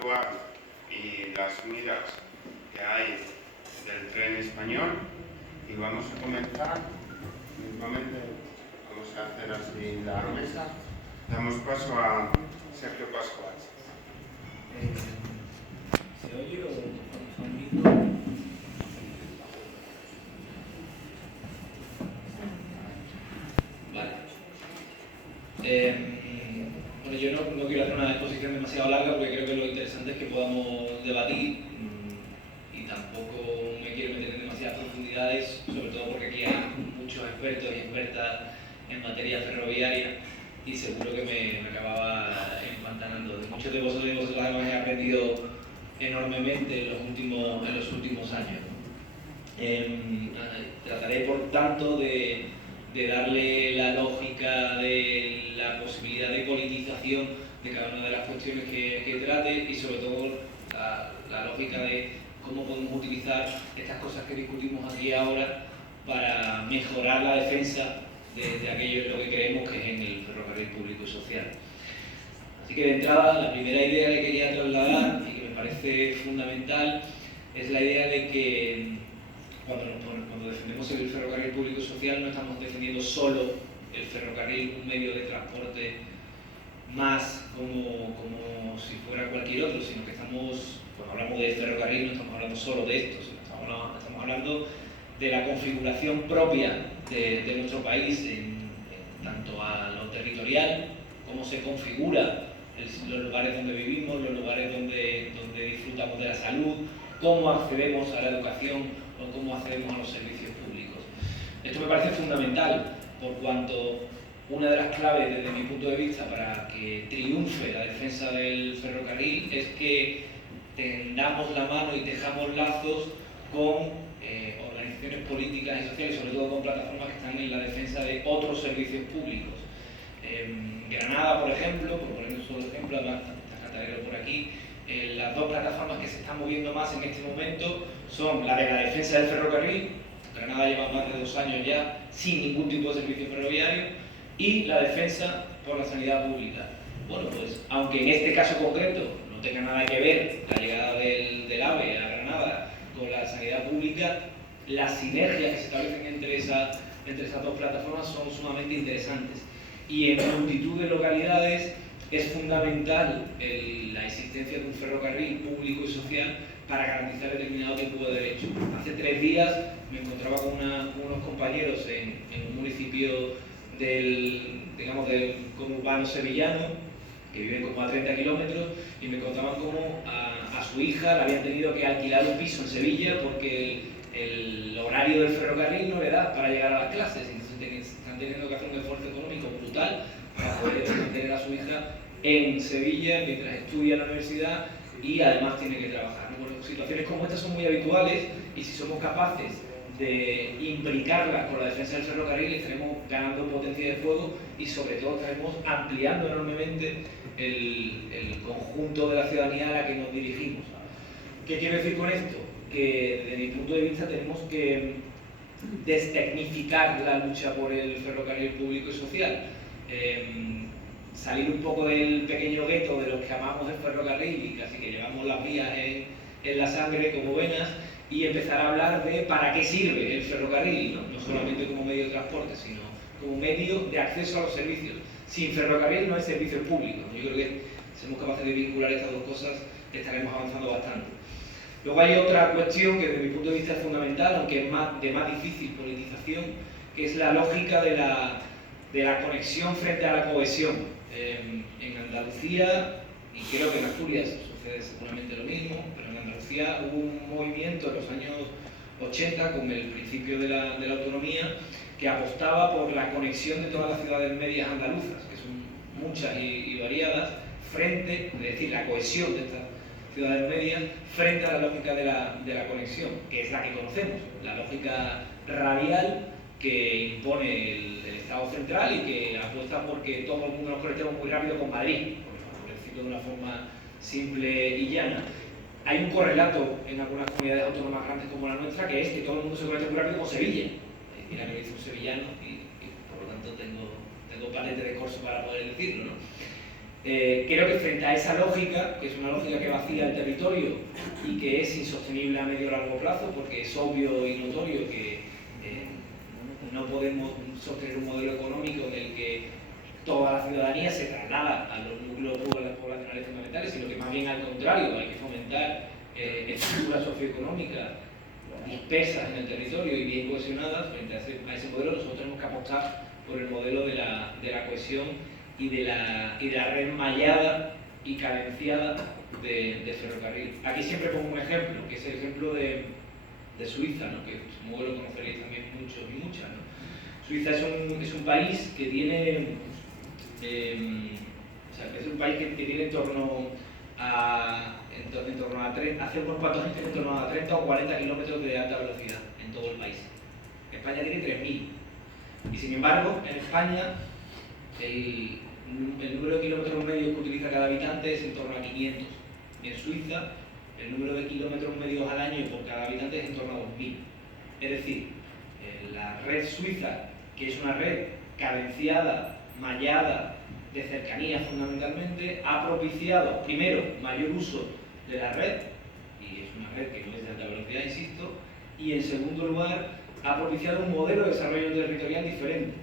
actual y las miras que hay del tren español, y vamos a comenzar. Mismamente vamos a hacer así la mesa. Damos paso a Sergio Pascual. ¿Se oye o sonido? Vale. Bueno, yo no quiero hacer una exposición demasiado larga porque creo que lo interesante es que podamos debatir y tampoco me quiero meter en demasiadas profundidades, sobre todo porque aquí hay muchos expertos y expertas en materia ferroviaria y seguro que me acababa empantanando. De muchos de vosotros y vosotras además he aprendido enormemente en los últimos años. Trataré, por tanto, de darle la lógica de la posibilidad de politización de cada una de las cuestiones que trate y, sobre todo, la lógica de cómo podemos utilizar estas cosas que discutimos aquí ahora para mejorar la defensa de aquello en lo que creemos que es en el ferrocarril público y social. Así que, de entrada, la primera idea que quería trasladar y que me parece fundamental es la idea de que cuando defendemos el ferrocarril público y social no estamos defendiendo solo el ferrocarril, un medio de transporte más como si fuera cualquier otro, sino que cuando hablamos de ferrocarril no estamos hablando solo de esto, sino estamos hablando de la configuración propia de nuestro país en tanto a lo territorial, cómo se configura los lugares donde vivimos, los lugares donde disfrutamos de la salud, cómo accedemos a la educación o cómo accedemos a los servicios públicos. Esto me parece fundamental, por cuanto una de las claves desde mi punto de vista para que triunfe la defensa del ferrocarril es que tendamos la mano y tejamos lazos con organizaciones políticas y sociales, sobre todo con plataformas que están en la defensa de otros servicios públicos. Granada, por ejemplo, por poner un solo ejemplo, además está Catarero por aquí, las dos plataformas que se están moviendo más en este momento son la de la defensa del ferrocarril. Granada lleva más de 2 años ya sin ningún tipo de servicio ferroviario, y la defensa por la sanidad pública. Bueno, pues aunque en este caso concreto no tenga nada que ver la llegada del AVE a Granada con la sanidad pública, las sinergias que se establecen entre esas dos plataformas son sumamente interesantes. Y en multitud de localidades es fundamental la existencia de un ferrocarril público y social para garantizar determinado tipo de derechos. Hace 3 días me encontraba con unos compañeros en un municipio del conurbano sevillano, que viven como a 30 kilómetros, y me contaban cómo a su hija le habían tenido que alquilar un piso en Sevilla porque el horario del ferrocarril no le da para llegar a las clases, entonces están teniendo que hacer un esfuerzo económico brutal para poder mantener a su hija en Sevilla mientras estudia en la universidad y además tiene que trabajar. Bueno, situaciones como estas son muy habituales, y si somos capaces de imbricarlas con la defensa del ferrocarril estaremos ganando potencia de fuego y sobre todo estaremos ampliando enormemente el conjunto de la ciudadanía a la que nos dirigimos. ¿Qué quiero decir con esto? Que desde mi punto de vista tenemos que destecnificar la lucha por el ferrocarril público y social. Salir un poco del pequeño gueto de los que amamos el ferrocarril y casi que llevamos las vías en la sangre como venas, y empezar a hablar de para qué sirve el ferrocarril, no solamente como medio de transporte, sino como medio de acceso a los servicios. Sin ferrocarril no hay servicios públicos. Yo creo que si somos capaces de vincular estas dos cosas estaremos avanzando bastante. Luego hay otra cuestión que desde mi punto de vista es fundamental, aunque es de más difícil politización, que es la lógica de la conexión frente a la cohesión. En Andalucía, y creo que en Asturias sucede seguramente lo mismo, pero en Andalucía hubo un movimiento en los años 80 con el principio de la autonomía que apostaba por la conexión de todas las ciudades medias andaluzas, que son muchas y variadas, es decir, la cohesión de estas ciudades medias frente a la lógica de la conexión, que es la que conocemos, la lógica radial que impone el Estado central y que apuesta porque todo el mundo nos conectemos muy rápido con Madrid, por decirlo de una forma simple y llana. Hay un correlato en algunas comunidades autónomas grandes como la nuestra, que es que todo el mundo se conecta muy rápido con Sevilla. Mira que me dice un sevillano y por lo tanto tengo patente de corso para poder decirlo, ¿no? Creo que frente a esa lógica, que es una lógica que vacía el territorio y que es insostenible a medio o largo plazo, porque es obvio y notorio que no podemos sostener un modelo económico en el que toda la ciudadanía se traslada a los núcleos poblacionales fundamentales, sino que más bien al contrario, hay que fomentar estructuras socioeconómicas dispersas en el territorio y bien cohesionadas. Frente a ese modelo, nosotros tenemos que apostar por el modelo de la cohesión y de la red mallada y cadenciada de ferrocarril. Aquí siempre pongo un ejemplo, que es el ejemplo de Suiza, ¿no? Que supongo que lo conoceréis también muchos y muchas, ¿no? Suiza es un país que tiene, es un país que tiene en torno a hace unos cuantos años en torno a 30 o 40 kilómetros de alta velocidad en todo el país. España tiene 3.000. Y sin embargo, en España el número de kilómetros medios que utiliza cada habitante es en torno a 500. En Suiza, el número de kilómetros medios al año por cada habitante es en torno a 2.000. Es decir, la red suiza, que es una red cadenciada, mallada, de cercanía fundamentalmente, ha propiciado, primero, mayor uso de la red, y es una red que no es de alta velocidad, insisto, y en segundo lugar, ha propiciado un modelo de desarrollo territorial diferente.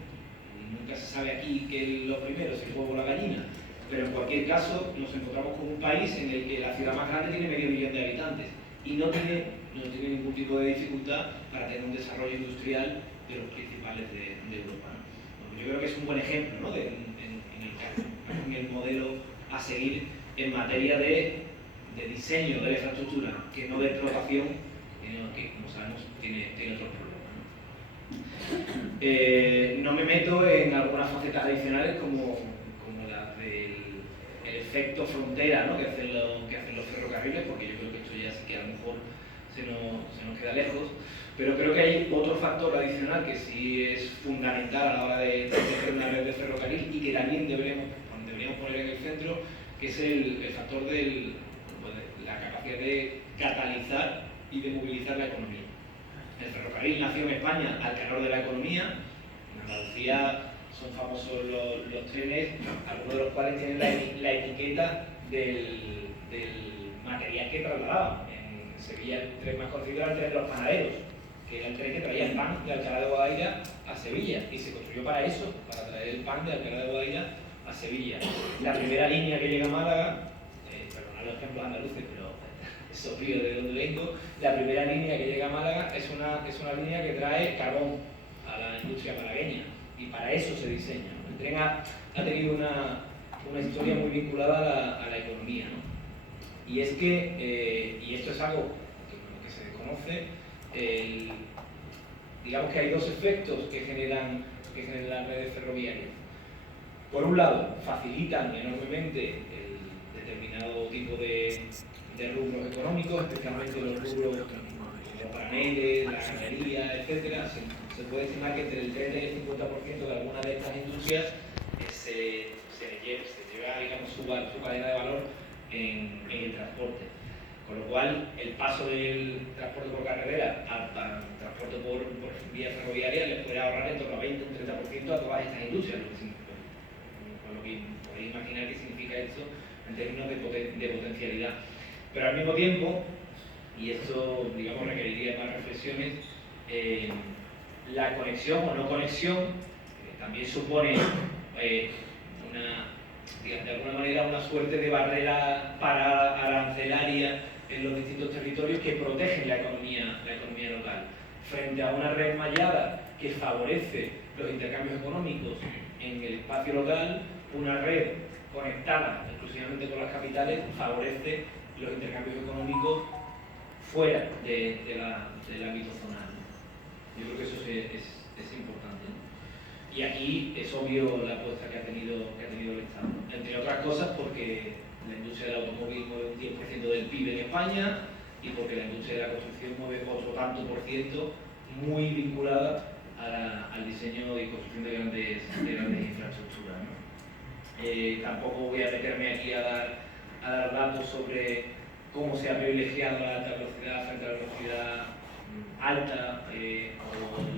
Nunca se sabe aquí qué es lo primero, si el huevo o la gallina, pero en cualquier caso nos encontramos con un país en el que la ciudad más grande tiene medio millón de habitantes y no tiene ningún tipo de dificultad para tener un desarrollo industrial de los principales de Europa, ¿no? Yo creo que es un buen ejemplo, ¿no? en el modelo a seguir en materia de diseño de la infraestructura, que no de explotación, que como sabemos tiene otros problemas, ¿no? No me meto en algunas facetas adicionales como las del efecto frontera, ¿no? que hacen los ferrocarriles, porque yo creo que esto ya sí que a lo mejor se nos queda lejos, pero creo que hay otro factor adicional que sí es fundamental a la hora de hacer una red de ferrocarril y que también deberíamos poner en el centro, que es el factor de la capacidad de catalizar y de movilizar la economía. El ferrocarril nació en España al calor de la economía. En Andalucía son famosos los trenes, algunos de los cuales tienen la etiqueta del material que trasladaban. En Sevilla el tren más conocido era el tren de los panaderos, que era el tren que traía el pan de Alcalá de Guadaira a Sevilla, y se construyó para eso, para traer el pan de Alcalá de Guadaira a Sevilla. La primera línea que llega a Málaga, perdonad los ejemplos andaluces, pero es obvio de dónde vengo, la primera línea que llega a Málaga es una línea que trae carbón a la industria malagueña, y para eso se diseña, ¿no? El tren ha tenido una historia muy vinculada a la economía, ¿no? Y es que, y esto es algo que se desconoce, digamos que hay dos efectos que generan las redes ferroviarias. Por un lado, facilitan enormemente el determinado tipo de rubros económicos, especialmente los rubros como los graneles, la ganadería, etc. Se puede estimar que entre el 30 y el 50% de algunas de estas industrias se lleva, digamos, su cadena de valor en el transporte. Con lo cual, el paso del transporte por carretera al transporte por vía ferroviaria les puede ahorrar en torno a 20 o 30% a todas estas industrias. Con lo que podéis imaginar qué significa esto en términos de potencialidad. Pero al mismo tiempo, y esto, digamos, requeriría más reflexiones, la conexión o no conexión también supone de alguna manera una suerte de barrera arancelaria en los distintos territorios que protegen la economía local. Frente a una red mallada que favorece los intercambios económicos en el espacio local, una red conectada exclusivamente con las capitales favorece los intercambios económicos fuera del ámbito zonal. Yo creo que eso es importante, ¿no? Y aquí es obvio la apuesta que ha tenido el Estado, entre otras cosas porque la industria del automóvil mueve un 10% del PIB en España y porque la industria de la construcción mueve otro tanto por ciento, muy vinculada al diseño y construcción de grandes infraestructuras, ¿no? Tampoco voy a meterme aquí a dar datos sobre cómo se ha privilegiado la alta velocidad frente a la velocidad alta, o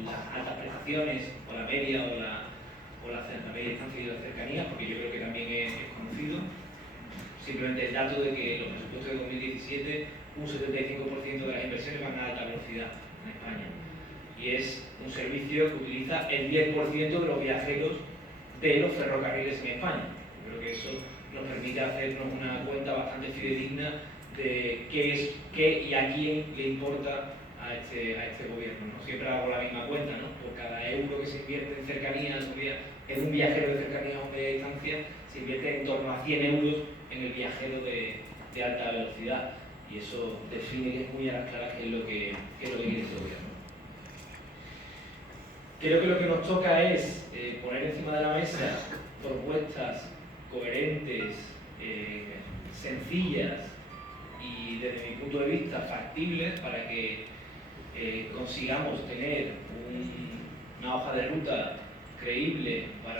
las altas prestaciones, o la media, o la media distancia y la cercanía, porque yo creo que también es conocido. Simplemente el dato de que los presupuestos de 2017, un 75% de las inversiones van a alta velocidad en España. Y es un servicio que utiliza el 10% de los viajeros de los ferrocarriles en España. Creo que eso nos permite hacernos una cuenta bastante fidedigna de qué y a quién le importa a este gobierno, ¿no? Siempre hago la misma cuenta, ¿no? Por cada euro que se invierte en cercanías, en un viajero de cercanías o de distancia, se invierte en torno a 100 euros en el viajero de alta velocidad. Y eso define que es muy a las claras qué es lo que quiere este gobierno. Creo que lo que nos toca es poner encima de la mesa propuestas coherentes, sencillas y desde mi punto de vista factibles para que consigamos tener una hoja de ruta creíble para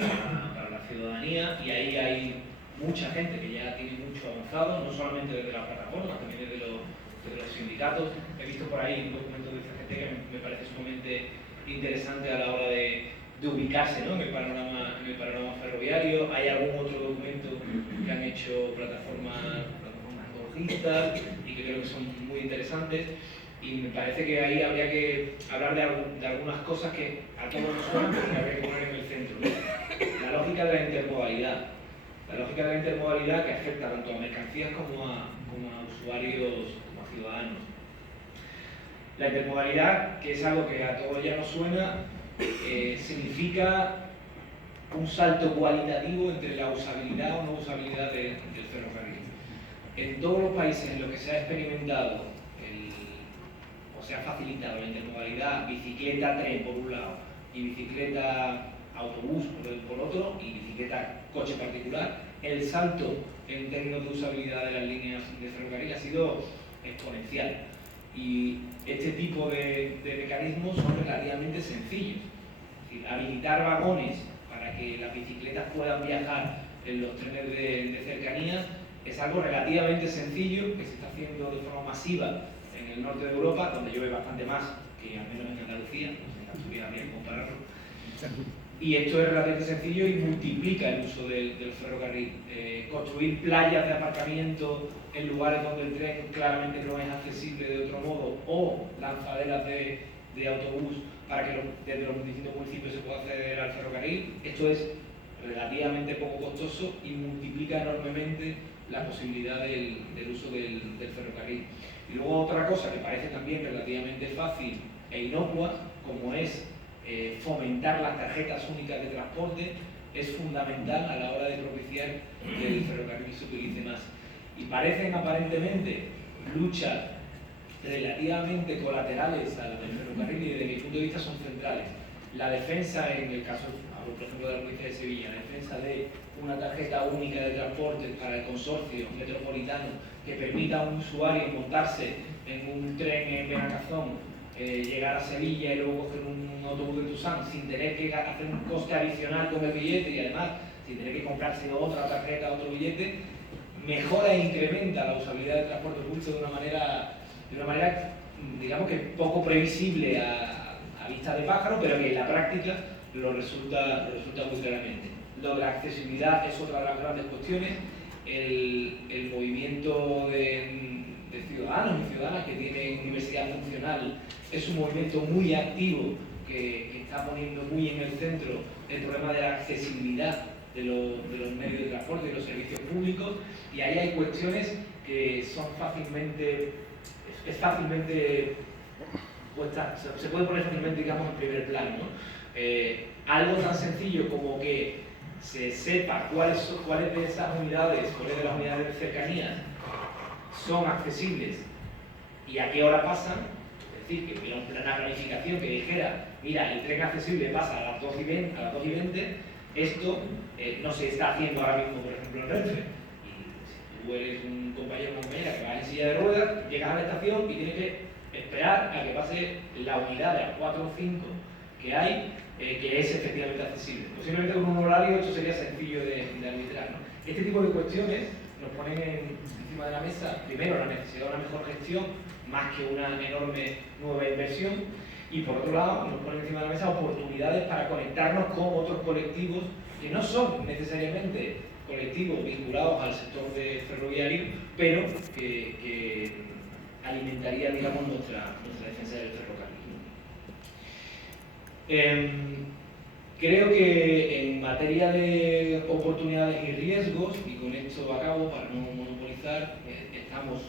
la ciudadanía, y ahí hay mucha gente que ya tiene mucho avanzado, no solamente desde la plataforma, también desde los sindicatos. He visto por ahí un documento de CGT que me parece sumamente interesante a la hora de ubicarse, ¿no? en el panorama ferroviario. Hay algún otro documento que han hecho plataformas ecologistas y que creo que son muy interesantes, y me parece que ahí habría que hablar de algunas cosas que a todos nos suenan, pero que habría que poner en el centro, ¿no? La lógica de la intermodalidad. La lógica de la intermodalidad que afecta tanto a mercancías como a usuarios, como a ciudadanos. La intermodalidad, que es algo que a todos ya nos suena, significa un salto cualitativo entre la usabilidad o no usabilidad del ferrocarril. En todos los países en los que se ha experimentado o se ha facilitado la intermodalidad, bicicleta-tren por un lado y bicicleta-autobús por otro, y bicicleta-coche particular, el salto en términos de usabilidad de las líneas de ferrocarril ha sido exponencial. Y este tipo de mecanismos son relativamente sencillos. Es decir, habilitar vagones para que las bicicletas puedan viajar en los trenes de cercanías es algo relativamente sencillo, que se está haciendo de forma masiva en el norte de Europa, donde llueve bastante más que al menos en Andalucía, no sé, en Asturias habría que compararlo. Y esto es relativamente sencillo y multiplica el uso del ferrocarril. Construir playas de aparcamiento en lugares donde el tren claramente no es accesible de otro modo, o lanzaderas de autobús para que desde los distintos municipios se pueda acceder al ferrocarril. Esto es relativamente poco costoso y multiplica enormemente la posibilidad del uso del ferrocarril. Y luego otra cosa que parece también relativamente fácil e inocua, como es fomentar las tarjetas únicas de transporte, es fundamental a la hora de propiciar que el ferrocarril se utilice más. Y parecen aparentemente luchas relativamente colaterales a la del ferrocarril, y desde mi punto de vista son centrales. La defensa, en el caso, por ejemplo, de la provincia de Sevilla, la defensa de una tarjeta única de transporte para el consorcio metropolitano que permita a un usuario montarse en un tren en Benacazón, llegar a Sevilla y luego coger un autobús de Tusán sin tener que hacer un coste adicional con el billete, y además sin tener que comprarse otra tarjeta, otro billete, mejora e incrementa la usabilidad del transporte público de una manera digamos que poco previsible a vista de pájaro, pero que en la práctica lo resulta muy claramente. Lo de la accesibilidad es otra de las grandes cuestiones. El movimiento de ciudadanos y ciudadanas que tienen universidad funcional es un movimiento muy activo que está poniendo muy en el centro el problema de la accesibilidad de los medios de transporte y los servicios públicos, y ahí hay cuestiones que son fácilmente puestas, se puede poner fácilmente, digamos, en primer plano, ¿no? Algo tan sencillo como que se sepa cuáles de esas unidades, cuáles de las unidades de cercanías son accesibles y a qué hora pasan. Es decir, que hubiera una planificación que dijera, mira, el tren accesible pasa a las 2:20, esto no se está haciendo ahora mismo, por ejemplo, en Renfe. Y si tú eres un compañero o una compañera que va en silla de ruedas, llegas a la estación y tienes que esperar a que pase la unidad de las 4 o 5 que hay, que es efectivamente accesible. Posiblemente con un horario esto sería sencillo de arbitrar, ¿no? Este tipo de cuestiones nos ponen encima de la mesa, primero, la necesidad de una mejor gestión, más que una enorme nueva inversión, y por otro lado, nos ponen encima de la mesa oportunidades para conectarnos con otros colectivos que no son necesariamente colectivos vinculados al sector ferroviario, pero que alimentaría, digamos, nuestra defensa del ferrocarril. Creo que en materia de oportunidades y riesgos, y con esto acabo para no monopolizar, tenemos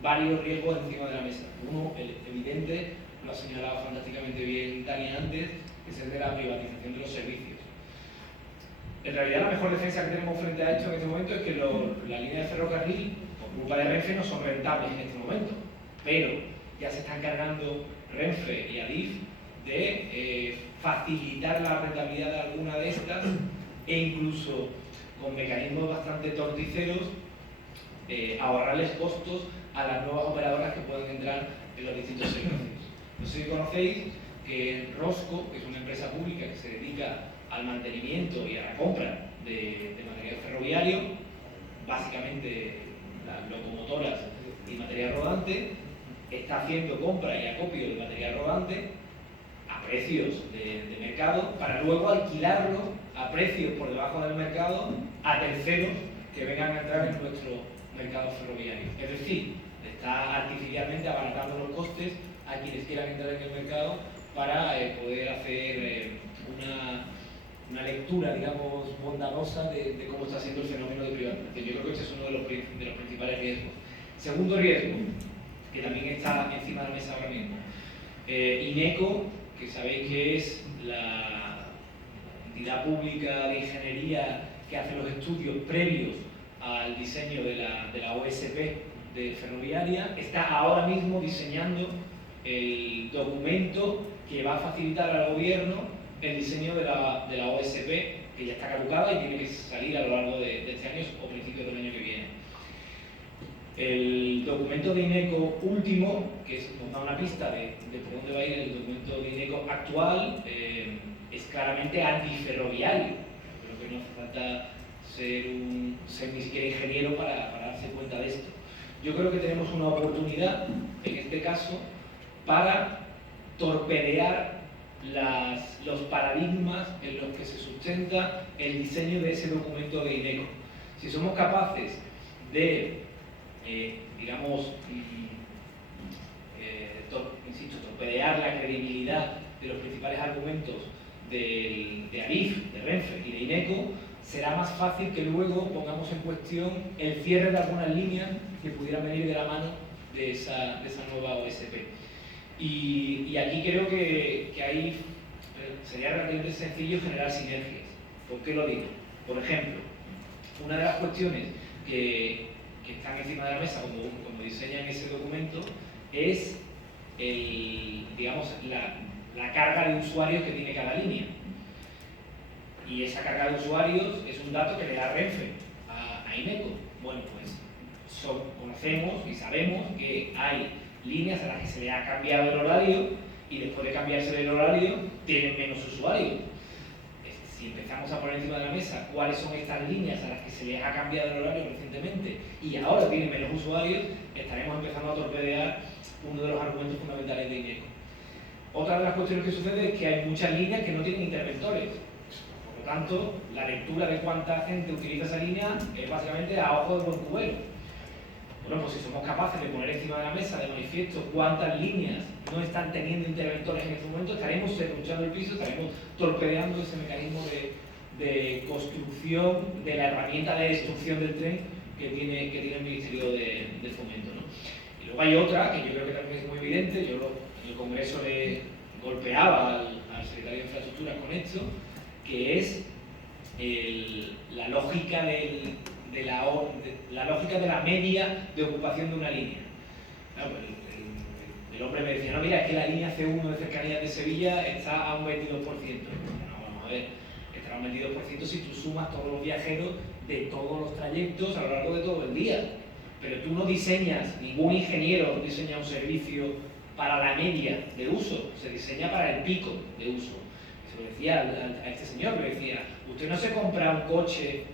varios riesgos encima de la mesa. Uno, el evidente, lo ha señalado fantásticamente bien Tania antes, que es el de la privatización de los servicios. En realidad, la mejor defensa que tenemos frente a esto en este momento es que las líneas de ferrocarril, por culpa de Renfe, no son rentables en este momento, pero ya se están cargando Renfe y Adif de facilitar la rentabilidad de alguna de estas e incluso con mecanismos bastante torticeros ahorrarles costos a las nuevas operadoras que pueden entrar en los distintos servicios. No sé si conocéis que Rosco, que es una empresa pública que se dedica al mantenimiento y a la compra de material ferroviario, básicamente las locomotoras y material rodante, está haciendo compra y acopio de material rodante a precios de mercado para luego alquilarlo a precios por debajo del mercado a terceros que vengan a entrar en nuestro mercado ferroviario. Es decir, está artificialmente abaratando los costes a quienes quieran entrar en el mercado para poder hacer una lectura, digamos, bondadosa de cómo está siendo el fenómeno de privatización. Yo creo que este es uno de los principales riesgos. Segundo riesgo, que también está encima de la mesa ahora mismo. INECO, que sabéis que es la entidad pública de ingeniería que hace los estudios previos al diseño de la OSP de ferroviaria, está ahora mismo diseñando el documento que va a facilitar al gobierno el diseño de la OSP, que ya está caducada y tiene que salir a lo largo de este año o principios del año que viene. El documento de INECO último, que nos da una pista de por dónde va a ir el documento de INECO actual, es claramente antiferroviario. Creo que no hace falta ser ni siquiera ingeniero para darse cuenta de esto. Yo creo que tenemos una oportunidad, en este caso, para torpedear los paradigmas en los que se sustenta el diseño de ese documento de INECO. Si somos capaces de, digamos, torpedear la credibilidad de los principales argumentos de Adif, de Renfe y de INECO, será más fácil que luego pongamos en cuestión el cierre de algunas líneas que pudieran venir de la mano de esa nueva OSP. Y aquí creo que ahí sería relativamente sencillo generar sinergias. ¿Por qué lo digo? Por ejemplo, una de las cuestiones que están encima de la mesa cuando diseñan ese documento es digamos, la carga de usuarios que tiene cada línea. Y esa carga de usuarios es un dato que le da Renfe a INECO. Bueno, pues conocemos y sabemos que hay líneas a las que se le ha cambiado el horario y después de cambiarse el horario tienen menos usuarios. Si empezamos a poner encima de la mesa cuáles son estas líneas a las que se les ha cambiado el horario recientemente y ahora tienen menos usuarios, estaremos empezando a torpedear uno de los argumentos fundamentales de INECO. Otra de las cuestiones que sucede es que hay muchas líneas que no tienen interventores. Por lo tanto, la lectura de cuánta gente utiliza esa línea es básicamente a ojo de buen cubero. Bueno, pues si somos capaces de poner encima de la mesa de manifiesto cuántas líneas no están teniendo interventores en este momento, estaremos serruchando el piso, estaremos torpedeando ese mecanismo de construcción de la herramienta de destrucción del tren que tiene el Ministerio de Fomento, ¿no? Y luego hay otra, que yo creo que también es muy evidente, yo en el Congreso le golpeaba al secretario de Infraestructuras con esto, que es la lógica de la media de ocupación de una línea. Claro, pues el hombre me decía, no, mira, es que la línea C1 de cercanías de Sevilla está a un 22%. No, vamos a ver, estará a un 22% si tú sumas todos los viajeros de todos los trayectos a lo largo de todo el día. Pero tú no diseñas, ningún ingeniero diseña un servicio para la media de uso, se diseña para el pico de uso. Se lo decía a este señor, le decía, usted no se compra un coche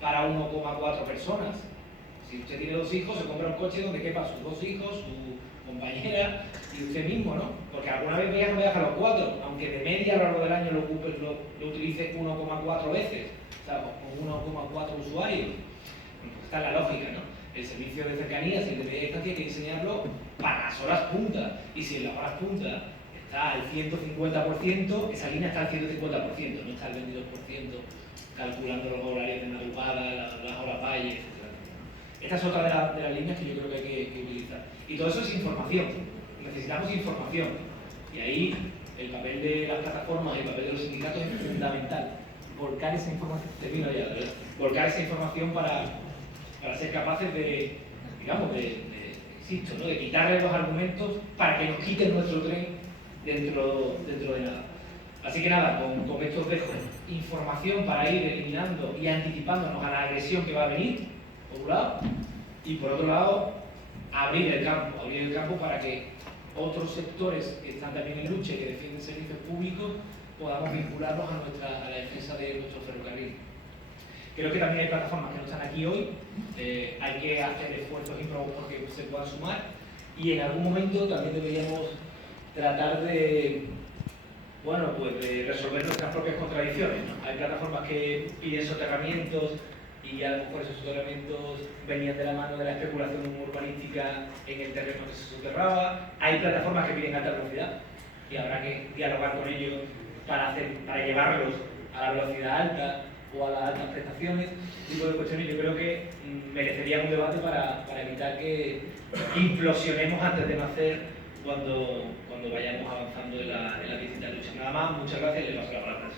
para 1,4 personas. Si usted tiene 2 hijos, se compra un coche donde quepa sus 2 hijos, su compañera y usted mismo, ¿no? Porque alguna vez viaja los 4, aunque de media a lo largo del año lo utilice 1,4 veces. sea, con 1,4 usuarios. Pues esta es la lógica, ¿no? El servicio de cercanía, si el de distancia, hay que diseñarlo para las horas punta. Y si en las horas punta está al 150%, esa línea está al 150%, no está al 22%, calculando los horarios de madrugada, las horas valle, etc. Esta es otra de las líneas que yo creo que hay que utilizar. Y todo eso es información. Necesitamos información. Y ahí el papel de las plataformas y el papel de los sindicatos es fundamental. Volcar esa información, termino ya, ¿verdad? Volcar esa información para ser capaces de, digamos, insisto, ¿no? De quitarle los argumentos para que nos quiten nuestro tren dentro de nada. Así que nada, con esto os dejo información para ir eliminando y anticipándonos a la agresión que va a venir, por un lado, y por otro lado, abrir el campo para que otros sectores que están también en lucha y que defienden servicios públicos podamos vincularlos a la defensa de nuestro ferrocarril. Creo que también hay plataformas que no están aquí hoy, hay que hacer esfuerzos ímprobos porque se puedan sumar y en algún momento también deberíamos tratar de, bueno, pues de resolver nuestras propias contradicciones, ¿no? Hay plataformas que piden soterramientos y a lo mejor esos soterramientos venían de la mano de la especulación urbanística en el terreno que se soterraba. Hay plataformas que piden alta velocidad y habrá que dialogar con ellos para llevarlos a la velocidad alta o a las altas prestaciones, tipo de cuestiones. Yo creo que merecerían un debate para evitar que implosionemos antes de nacer cuando vayamos avanzando en la distinta lucha. Nada más, muchas gracias y le paso la palabra.